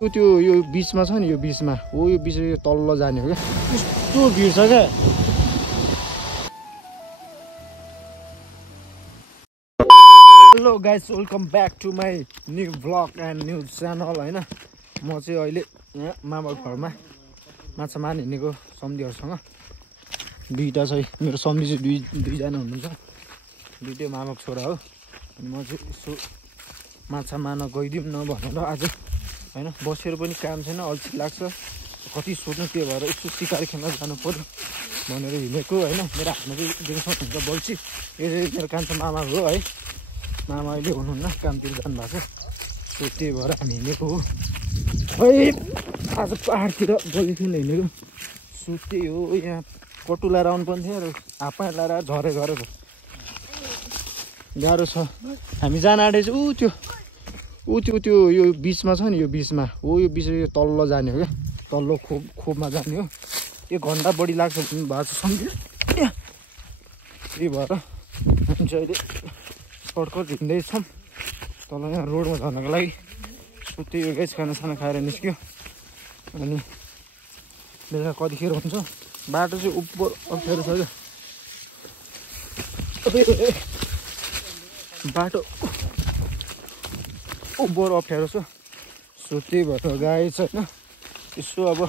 त्यो यो बिचमा छ नि यो बिचमा हो यो बिच यो तल्लो जाने हो क्या यस्तो भिड छ क्या hello guys welcome back to my new vlog and new channel होइन म चाहिँ अहिले यहाँ मामा घरमा माछा मार्न हिँडेको सम्धीहरूसँग दुईवटा चाहिँ मेरो सम्धी चाहिँ दुईजना हुनुहुन्छ दुइटै मामाको छोरा हो अनि म चाहिँ यसो माछा मार्न गइदिउँ न भनेर आज होइन बसेर पनि काम छैन अल्छी लाग्छ कति सोध्नु त्यो भएर यसो सिकार खेल्न जानु पर्यो भनेर हिँडेको होइन मेरो हातमा चाहिँ देख्न सक्नुहुन्छ बल्छी यो चाहिँ मेरो कान्छा मामा हो है मामा अहिले हुनुहुन्न कामतिर जानुभएको छ सो त्यही भएर हामी हिँडेको हो है आज पाहाडतिर बल्छी खेल्न हिँडेको सो त्यही हो यहाँ कटु लाएर आउनु पर्ने थियो र हाफ प्यान्ट लाएर झरे गरेको गाह्रो छ हामी जान आँटेको चाहिँ त्यो यो बिचमा छ नि यो बिचमा हो यो बिच यो तल्लो जाने हो क्या तल्लो खोपमा जाने हो एक घन्टा बढी लाग्छ भन्नु भएको छ सम्झ्यो त्यही भएर हामी चाहिँ अहिले सर्टकट हिँड्दैछौँ तल यहाँ रोडमा झर्नको लागि सो त्यही हो गाइस खानासाना खाएर निस्क्यो अनि बेलुका कतिखेर हुन्छ बाटो चाहिँ उप्पर अप्ठ्यारो छ क्या बाटो उब्बर अप्ठ्यारो छ सो त्यही भएर गाई छ होइन यसो अब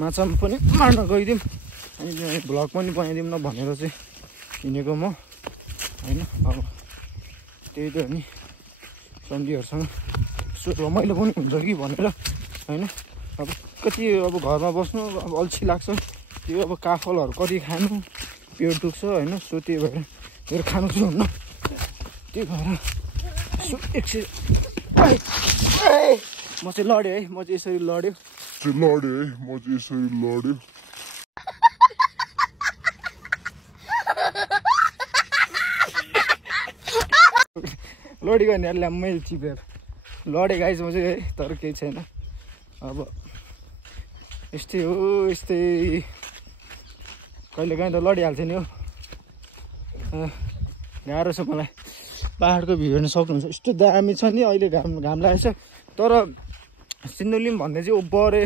माछा पनि मार्न गइदिउँ अनि भ्लग पनि बनाइदिउँ न भनेर चाहिँ हिँडेको म होइन अब त्यही त नि सम्धीहरूसँग यसो रमाइलो पनि हुन्छ कि भनेर होइन अब कति अब घरमा बस्नु अब अल्छी लाग्छ त्यो अब काफलहरू कति खानु पेट दुख्छ होइन सो त्यही भएर मेरो खानु चाहिँ हुन्न त्यही भएर यसो एकछिन म चाहिँ लडेँ है म चाहिँ यसरी लड्यो लडेको भने ल्याम्मै चिपेर लडेँ गाइस म चाहिँ है तर केही छैन अब यस्तै हो यस्तै कहिले काहीँ त लडिहाल्छ नि हो गाह्रो छ मलाई पाहाडको भ्यू हेर्न सक्नुहुन्छ यस्तो दामी छ नि अहिले घाम लागेको छ तर सिन्धुलीम भन्दा चाहिँ उब्बरे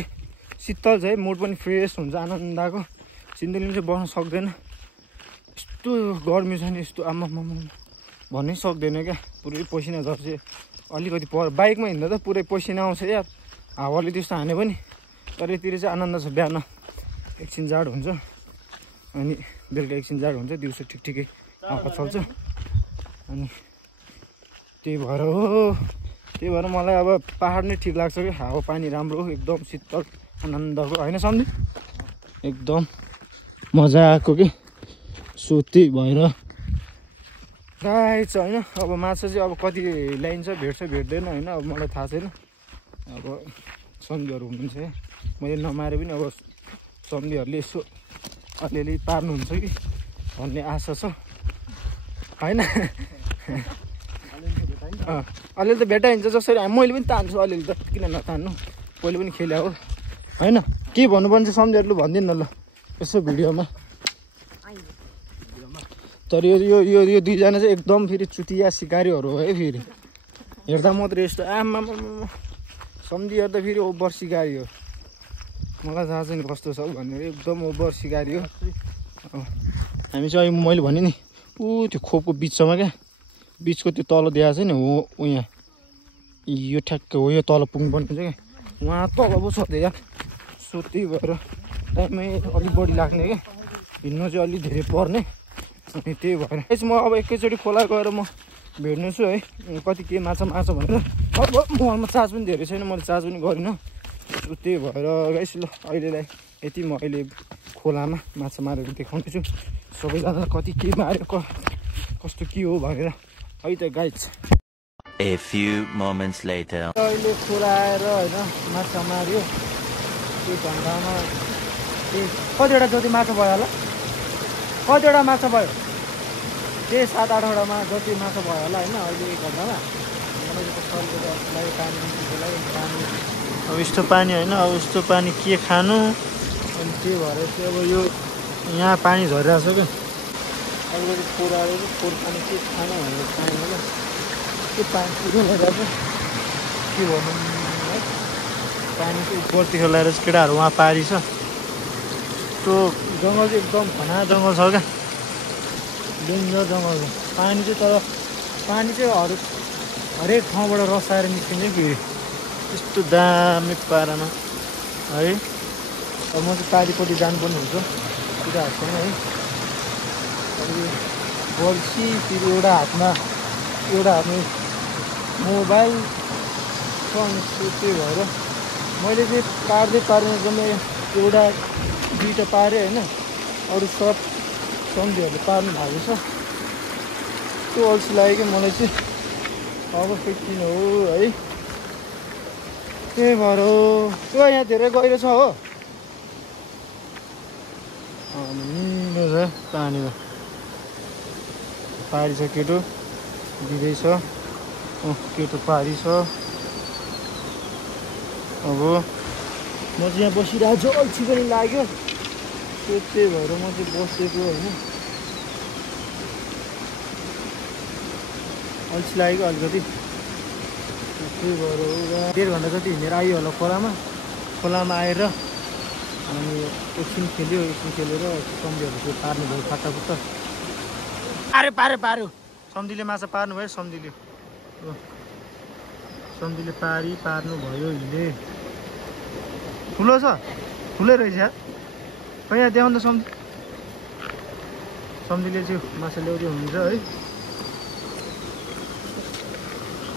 शीतल छ है मुड पनि फ्रेस हुन्छ आनन्दको सिन्धुलीम चाहिँ बस्न सक्दैन यस्तो गर्मी छ नि यस्तो आमा भन्नै सक्दैन क्या पुरै पसिना झर्छ अलिकति बाइकमा हिँड्दा त पुरै पसिना आउँछ या हावाले त्यस्तो हाने पनि तर यतिर चाहिँ आनन्द छ बिहान एकछिन जाडो हुन्छ अनि बेलुका एकछिन जाडो हुन्छ दिउँसो ठिकै हावा चल्छ अनि त्यही भएर मलाई अब पाहाड नै ठिक लाग्छ कि हावा पानी राम्रो एकदम शीतल आनन्दको होइन सम्झి एकदम मजाको कि सो त्यही भएर गाई छ होइन अब माछा चाहिँ अब कति ल्याइन्छ भेट्दैन होइन अब मलाई थाहा छैन अब सम्धीहरू हुनुहुन्छ है मैले नमारे पनि अब सम्धीहरूले यसो अलिअलि पार्नुहुन्छ कि भन्ने आशा छ होइन अलिअलि त भेटाइन्छ जसरी मैले पनि तान्छु अलिअलि त किन नतान्नु पहिले पनि खेले हो होइन के भन्नुपर्ने चाहिँ सम्झेरले भनिदिनु न ल यसो भिडियोमा तर यो दुईजना चाहिँ एकदम फेरि चुतिया सिकारीहरू हो है फेरि हेर्दा मात्रै यस्तो आमा सम्झिएर त फेरि ओभर सिकारी हो मलाई थाहा छैन कस्तो छ भनेर एकदम ओभर सिकारी हो हामी चाहिँ अहिले मैले भने नि त्यो खोपको बिचमा क्या बिचको त्यो तल दिएको छ नि हो यहाँ यो ठ्याक्क हो यो तल पुग्नुपर्ने छ क्या उहाँ तल पो छ यहाँ सो त्यही भएर टाइममै अलिक बढी लाग्ने क्या हिँड्नु चाहिँ अलिक धेरै पर्ने अनि त्यही भएर यसो म अब एकैचोटि खोला गएर म भेट्नु छु है कति के माछा भनेर अब मोबाइलमा चार्ज पनि धेरै छैन मैले चार्ज पनि गरिनँ सो त्यही भएर गाइस ल अहिलेलाई यति म अहिले खोलामा माछा मारेर देखाउँदैछु सबैजनालाई कति के मार्यो कस्तो के हो भनेर है त guys A few moments later. अहिले खोला आएर होइन माछा मार्यो त्यो घन्टामा कतिवटा जति माछा भयो होला कतिवटा माछा भयो त्यही 7-8वटामा जति माछा भयो होला होइन अहिले एक घन्टामा अब यस्तो पानी होइन अब यस्तो पानी के खानु अनि त्यही भएर चाहिँ अब यो यहाँ पानी झरिरहेको छ क्या अलिकति खोर आएर खोर पानी के खानु भनेर पानी होला त्यो पानी पुग्नु लगाएर के भन्नु है पानी चाहिँ उपरतिर लगाएर चाहिँ केटाहरू वहाँ पारी छ त्यो जङ्गल चाहिँ एकदम घना जङ्गल छ क्या डेन्जर जङ्गल हो पानी चाहिँ तर पानी चाहिँ हरेक ठाउँबाट रसाएर निस्किन्छ फेरि यस्तो दामी पारामा है अब म चाहिँ पारिपट्टि जानुपर्ने हुन्छ केटाहरूसँग है बल्छी फेरि एउटा हातमा मोबाइल छ अनि त्यही भएर मैले चाहिँ पार्दै जम्मै एउटा दुईवटा पारेँ होइन अरू सब सम्झीहरूले पार्नु भएको छ त्यो अल्छी लाग्यो कि मलाई चाहिँ अब फेरि किन हो है त्यही भएर हो त्यो यहाँ धेरै गहिरो छ हो निलो छ पानीमा पारी छ केटो दिँदैछ केटो पारी छ अब म चाहिँ यहाँ बसिरहेको छु अल्छी पनि लाग्यो त्यही भएर म चाहिँ बसेको होइन अल्छी लागेको अलिकति त्यही भएर 1.5 घन्टा जति हिँडेर आयो होला खोलामा आएर अनि एकछिन खेलेर सम्झीहरू चाहिँ पार्नु भयो फाटाफुट्टा पार्यो सम्झीले माछा पार्नु भयो सम्झीले पार्नु भयो हिले ठुलो छ ठुलै रहेछ खै यहाँ देखाउनु त सम्झीले चाहिँ माछा ल्याउँदै हुनुहुन्छ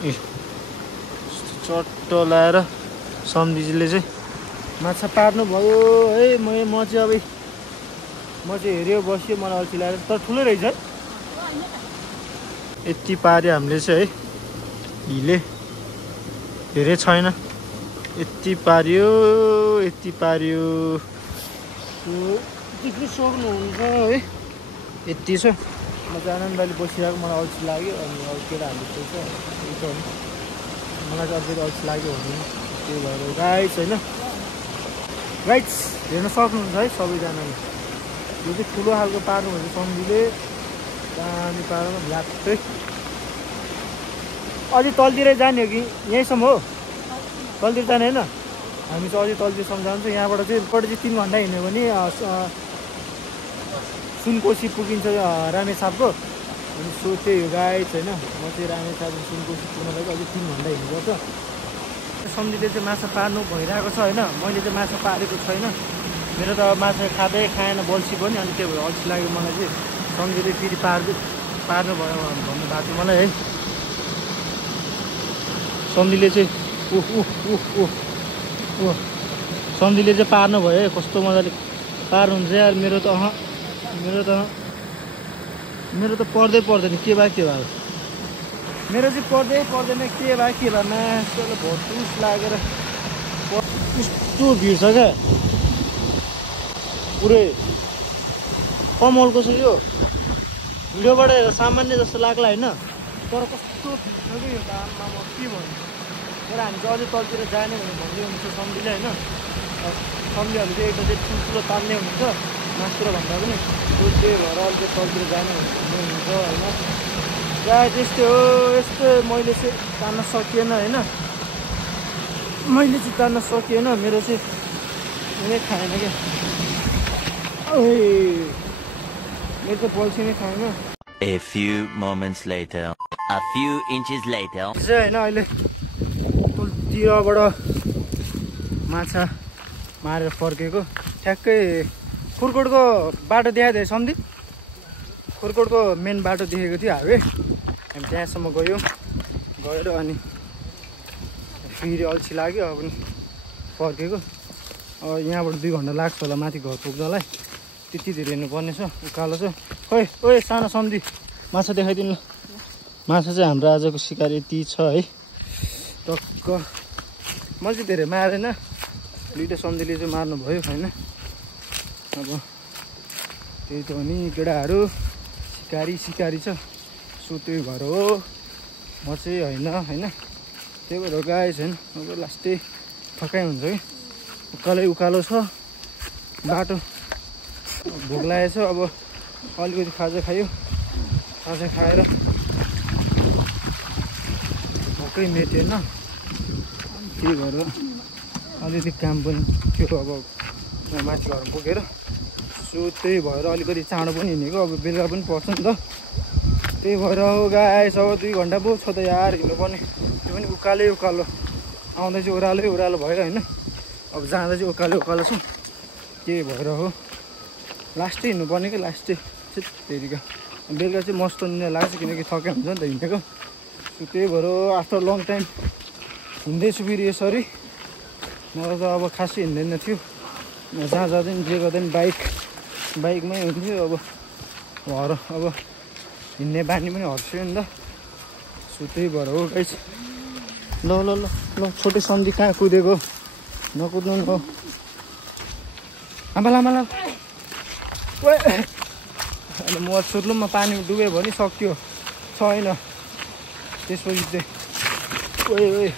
है चट्ट लाएर सम्झीले चाहिँ माछा पार्नु भयो है म चाहिँ हेऱ्यो बस्यो मलाई अल्छी लागेर तर ठुलै रहेछ है यति पार्यो हामीले चाहिँ है हिले धेरै छैन यति पार्यो सक्नुहुन्छ है यति छ म चाहिँ आनन्दले बसिरहेको मलाई अल्छी लाग्यो अनि अरू केटाहरूले चाहिँ मलाई चाहिँ अलिकति अल्छी लाग्यो भने त्यही भएर गाइस होइन गाइस हेर्न सक्नुहुन्छ है सबैजनाले यो चाहिँ ठुलो खालको पार्नु भने सम्झीले दामी पारमा झ्याप्पै अझै तलतिरै जाने हो कि यहीँसम्म हो तलतिर जाने होइन हामी चाहिँ अझै तलतिरसम्म जान्छौँ यहाँबाट चाहिँ 3 घन्टा हिँड्यो भने सुनकोशी पुगिन्छ रामेछापको अनि सो त्यही हो गाइस होइन म चाहिँ रामेछाप सुनकोशी पुग्नलाई अझै 3 घन्टा हिँड्नुपर्छ सम्झीले चाहिँ माछा पार्नु भइरहेको छ होइन मैले चाहिँ माछा पारेको छैन मेरो त माछा खाएन बल्छी पनि अनि त्यही भएर अल्छी लाग्यो मलाई चाहिँ सम्झीले फेरि पार्नु भयो भन्नु भएको थियो मलाई है सम्झीले चाहिँ सम्झीले चाहिँ पार्नु भयो है कस्तो मजाले पार्नुहुन्छ यार मेरो त पर्दैन के भयो मेरो चाहिँ पर्दैन के भयो मासुले भटुस लागेर कस्तो भिड छ क्या पुरै कमलको छ यो भिडियोबाट सामान्य जस्तो लाग्ला होइन तर कस्तो भिड छ कि यो आमामा के भन्नु तर हामी चाहिँ अझै तलतिर जाने भनेर भन्दै हुनुहुन्छ सम्झीले होइन सम्झीहरू चाहिँ एकदम चाहिँ ठुल्ठुलो तान्ने हुनुहुन्छ मासुतिर भन्दा पनि त्यही भएर अलिकति तलतिर जाने भन्दै हुनुहुन्छ होइन प्रायः त्यस्तै हो यस्तो मैले चाहिँ तान्न सकिएन होइन मेरो चाहिँ कुनै खाएन क्या मेरो त बल्छी नै खाएन A few moments later, a few inches later. होइन अहिले पुलतिरबाट माछा मारेर फर्केको ठ्याक्कै खुर्कोटको बाटो देखाएको थियो सम्झी खुर्कोटको मेन बाटो देखेको थियो हाइवे हामी त्यहाँसम्म गएर अनि फेरि अल्छी लाग्यो अब फर्केको यहाँबाट 2 घन्टा लाग्छ होला माथि घर पुग्नलाई त्यति धेरै हेर्नुपर्ने छ उकालो छ खोइ ओए सानो सम्झी माछा देखाइदिनु माछा चाहिँ हाम्रो आजको शिकार यति छ है टक्क म चाहिँ धेरै मारेन दुईवटा सम्झीले चाहिँ मार्नु भयो होइन अब त्यही त हो नि केटाहरू सिकारी छ सो त्यही भएर हो म चाहिँ होइन त्यही भएर गाइस होइन अब लास्टै थकाइ हुन्छ कि उकालो छ बाटो भोक लागेको छ अब अलिकति खाजा खायो खाजा खाएर भोकै मेटेन त्यही भएर अलिअलि काम पनि थियो अब माथि घरमा पुगेर सो त्यही भएर अलिकति चाँडो पनि हिँडेको अब बेलुका पनि पर्छ नि त त्यही भएर हो गाइस अब 2 घन्टा पो छ त यार हिँड्नुपर्ने त्यो पनि उकालै उकालो आउँदा चाहिँ ओह्रालै ओह्रालो भयो होइन अब जाँदा चाहिँ उकालै उकालो छ त्यही भएर हो लास्टै हिँड्नुपर्ने कि लास्टै त्यतिका बेलुका चाहिँ मस्त निन्द्रा लाग्छ किनकि थके हुन्छ नि त हिँडेको सो त्यही भएर आफ्टर लङ टाइम हिँड्दैछु फेरि यसरी मलाई त अब खासै हिँड्दैन थियो जहाँ जाँदा पनि जे गर्दा पनि बाइकमै हुन्थ्यो अब अब हिँड्ने बानी पनि हर्स्यो नि त सो त्यही भएर हो गाइस ल ल ल ल छोटो सन्धि कहाँ कुदेको नकुद्नु न हो आमा लामा अनि म सुर्लुममा पानी डुब्यो भने सक्यो छैन त्यसपछि चाहिँ ओए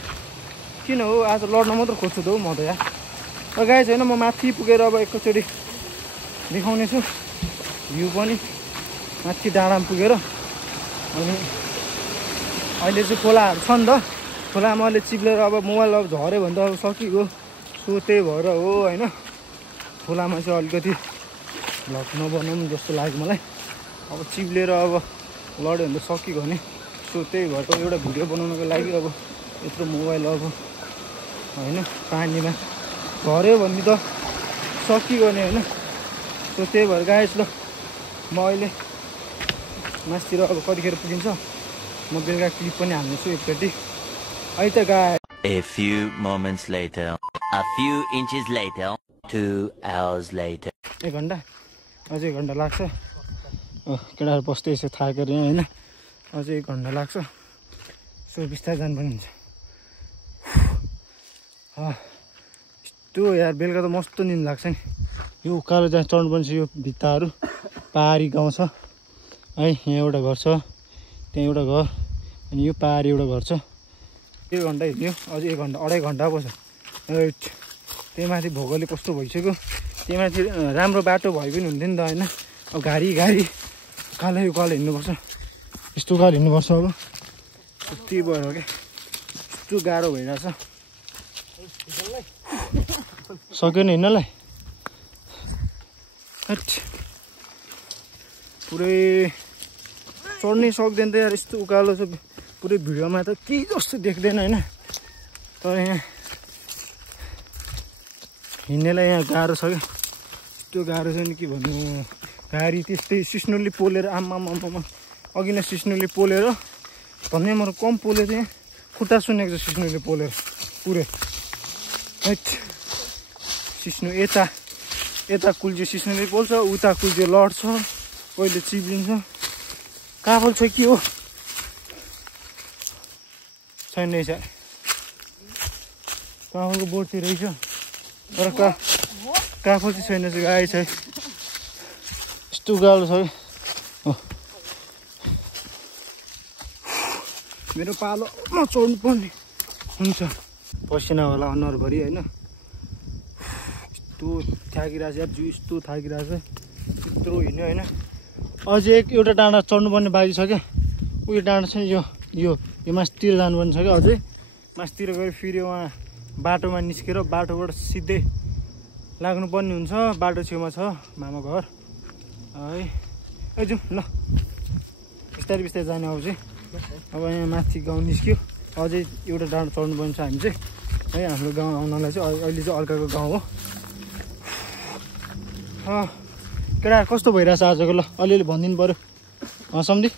किन हो आज लड्न मात्र खोज्छु त हौ म त यहाँ गाइस होइन म माथि पुगेर अब एकैचोटि देखाउने छु भ्यू पनि माथि डाँडामा पुगेर अनि अहिले चाहिँ खोलाहरू छ नि त खोलामा अहिले चिप्लेर अब मोबाइल अब झऱ्यो भने त अब सकिगयो सो त्यही भएर हो होइन खोलामा चाहिँ अलिकति भ्लग नबनाउँ जस्तो लाग्यो मलाई अब चिप्लेर अब लड्यो भने त सकिगयो भने सो त्यही भएर एउटा भिडियो बनाउनको लागि अब यत्रो मोबाइल अब होइन पानीमा झऱ्यो भने त सकिगयो नि होइन सो त्यही भएर गाइस ल म अहिले मासतिर अब कतिखेर पुगिन्छ म बेलुका क्लिप पनि हाल्नेछु एकचोटि है त guys A few moments later, a few inches later, 2 hours later. 1 घन्टा अझै 1 घन्टा लाग्छ केटाहरू बस्दै यसो थाकेर होइन अझै 1 घन्टा लाग्छ सो बिस्तारै जानु पनि हुन्छ यस्तो यार बेलुका त मस्तो निन्द लाग्छ नि यो उकालो जहाँ चढ्नु पर्ने छ यो भित्ताहरू पहाडी गाउँ छ है यहाँ एउटा घर छ त्यहाँ एउटा घर अनि यो पहाडी एउटा घर छ 1 घन्टा हिँड्यो अझै 1 घन्टा 2.5 घन्टा पो छ त्यही माथि भोगले कस्तो भइसक्यो त्यही माथि राम्रो बाटो भए पनि हुन्थ्यो नि त होइन अब गाडी उकालो हिँड्नुपर्छ यस्तो उकालो हिँड्नुपर्छ अब त्यही भएर क्या यस्तो गाह्रो भइरहेछ सक्यो नि हिँड्नलाई पुरै चढ्नै सक्दैन त यार यस्तो उकालो छ पुरै भिडियोमा त केही जस्तो देख्दैन होइन तर यहाँ हिँड्नेलाई यहाँ गाह्रो छ क्या यस्तो गाह्रो छ नि के भन्नु गाडी त्यस्तै सिस्नुले पोलेर आम्मामा अघि नै सिस्नुले पोलेर भन्ने म कम पोलेर यहाँ खुट्टा सुनेको छ सिस्नुले पोलेर पुरै सिस्नु यता कुल्च्यो सिस्नुले पोल्छ उता कुल्च्यो लड्छ कहिले चिप्लिन्छ काफल छ के हो छैन रहेछ काफलको बोर्ड चाहिँ रहेछ तर काफल चाहिँ छैन रहेछ गाई छ यस्तो गाह्रो छ मेरो पालोमा चढ्नु पर्ने हुन्छ पसिना होला अनुहारभरि होइन यस्तो थाकिरहेको छ यार जिउ यस्तो थाकिरहेको छ यत्रो हिँड्यो होइन अझै एउटा डाँडा चढ्नुपर्ने बाजी छ क्या उयो डाँडा छ नि यो मासतिर जानुपर्ने छ क्या अझै मासतिर गएर फेरि उहाँ बाटोमा निस्केर बाटोबाट सिधै लाग्नुपर्ने हुन्छ बाटो छेउमा छ मामा घर है जाउँ ल बिस्तारै जाने अब चाहिँ अब यहाँ माथि गाउँ निस्क्यो अझै एउटा डाँडा चढ्नुपर्ने छ हामी चाहिँ है हाम्रो गाउँ आउनलाई चाहिँ अहिले चाहिँ अर्काको गाउँ हो केटाहरू कस्तो भइरहेछ आजको ल अलिअलि भनिदिनु पऱ्यो सम्धि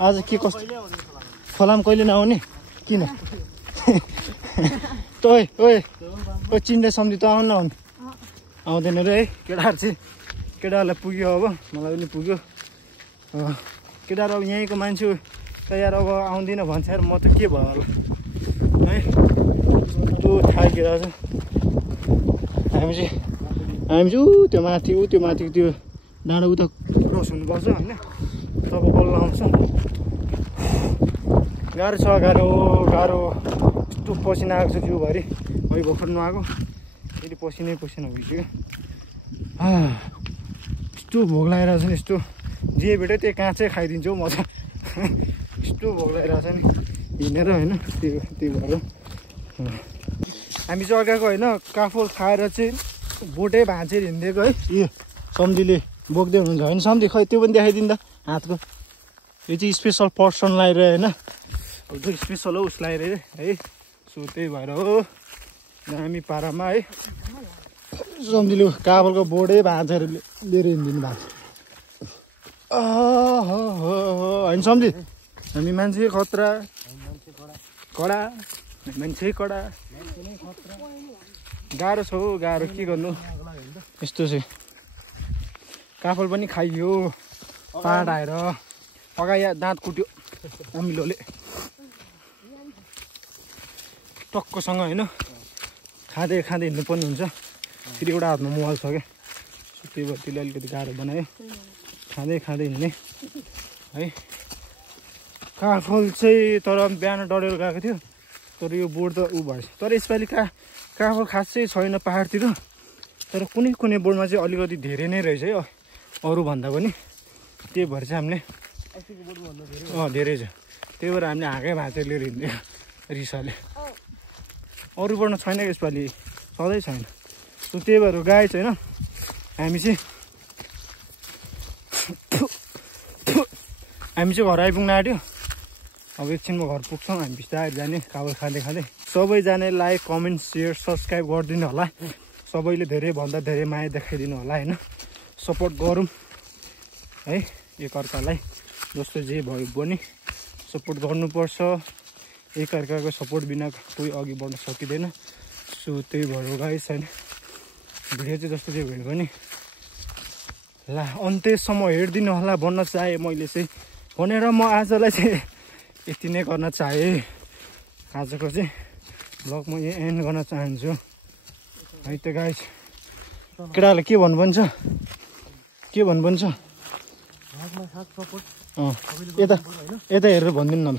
आज के कस्तो खोलामा कहिले नआउने किन ओए चिन्डे सम्धि त आउनु नआउने आउँदैन रे है केटाहरू चाहिँ केटाहरूलाई पुग्यो अब मलाई पनि पुग्यो केटाहरू अब यहीँको मान्छे त यार अब आउँदिनँ भन्छ यार म त के भयो होला है यस्तो थाकिरहेको छ हामी चाहिँ त्यो माथि त्यो डाँडा उता क्रस हुनुपर्छ होइन तब बल्ल आउँछ गाह्रो छ गाह्रो यस्तो पसिना आएको छ जिउभरि है भर्खर नआएको फेरि पसिनै पसिना भइसक्यो यस्तो भोक लागिरहेको छ नि यस्तो जे भेट्यो त्यही काँचै खाइदिन्छ हौ म त यस्तो भोक लागिरहेको छ नि हिँडेर होइन त्यही भएर हामी चाहिँ अगाएको होइन काफल खाएर चाहिँ बोटै भाँचेर हिँडिदिएको है यो सम्झीले बोक्दै हुनुहुन्छ होइन सम्झी खै त्यो पनि देखाइदिनु त हातको यो चाहिँ स्पेसल पर्सनलाई होइन अब जो स्पेसल हो उसलाई है सो त्यही भएर हो हामी पारामा है सम्झीले काफलको बोटै भाँचेर लिएर हिँडिदिनु भएको छ होइन सम्झी हामी मान्छे खतरा कडा मान्छे कडा गाह्रो छ हौ गाह्रो के गर्नु यस्तो चाहिँ काफल पनि खाइयो पाहाड आएर अगाडि दाँत कुट्यो अमिलोले टक्कसँग होइन खाँदै खाँदै हिँड्नुपर्ने हुन्छ फेरि एउटा हातमा मोबाइल छ क्या त्यही भएर त्यसले अलिकति गाह्रो बनायो खाँदै खाँदै हिँड्ने है काफल चाहिँ तर बिहान डढेर गएको थियो तर यो बोर्ड त ऊ भएछ तर यसपालि काफल खासै छैन पाहाडतिर तर कुनै कुनै बोर्डमा चाहिँ अलिकति धेरै नै रहेछ है अरूभन्दा पनि त्यही भएर चाहिँ हामीले धेरै छ त्यही भएर हामीले हाँकै भाँचेर लिएर हिँड्यो रिसाले अरू बोर्डमा छैन यसपालि सधैँ छैन त्यही भएर गाई छैन हामी चाहिँ घर आइपुग्न आँट्यो अब एकछिनमा घर पुग्छौँ हामी बिस्तारै जाने काफल खाँदै खाँदै सबैजना लाइक कमेन्ट सेयर सब्सक्राइब गरिदिनु होला सबैले धेरैभन्दा धेरै माया देखाइदिनु होला होइन सपोर्ट गरौँ है एकअर्कालाई जस्तो जे भयो पनि सपोर्ट गर्नुपर्छ एकअर्काको सपोर्ट बिना कोही अघि बढ्न सकिँदैन सो त्यही भएर गाइस होइन भिडियो चाहिँ जस्तो चाहिँ भयो भने ला अन्त्यसम्म हेरिदिनु होला भन्न चाहेँ मैले चाहिँ भनेर म आजलाई चाहिँ यति नै गर्न चाहेँ आजको चाहिँ ब्लग म यहाँ एन्ड गर्न चाहन्छु है त गाइस केटाहरूले के भन्नुहुन्छ यता हेरेर भनिदिनु न ल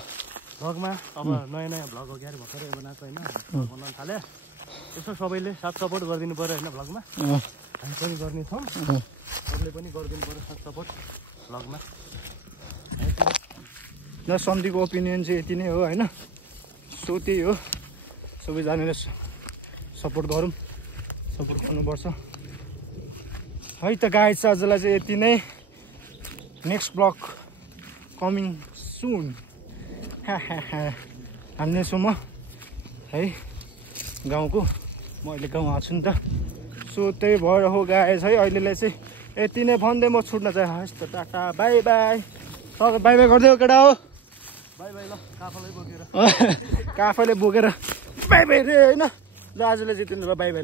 भ्लगमा अब नयाँ नयाँ भ्लग हो क्यारे भर्खरै बनाएको होइन बनाउन थाले यसो सबैले साथ सपोर्ट गरिदिनु पऱ्यो होइन भ्लगमा हामी पनि गर्नेछौँ अरूले पनि गरिदिनु पऱ्यो साथ सपोर्ट भ्लगमा ल सन्धिको ओपिनियन चाहिँ यति नै हो होइन सो त्यही हो सबैजनाले सपोर्ट गरौँ सपोर्ट गर्नुपर्छ है त गाइस आजलाई चाहिँ यति नै नेक्स्ट ब्लग कमिङ सुन हान्ने छु म है गाउँको म अहिले गाउँ आएको छु नि त सो त्यही भएर हो गाइस है अहिलेलाई चाहिँ यति नै भन्दै म छुट्न चाहिँ हस् त tata bye by by by गरिदियो केटा हो बाई बाई ल काफलै बोकेर काफले बोकेर बाई बाई रे होइन ल आजलाई चाहिँ बाई बाई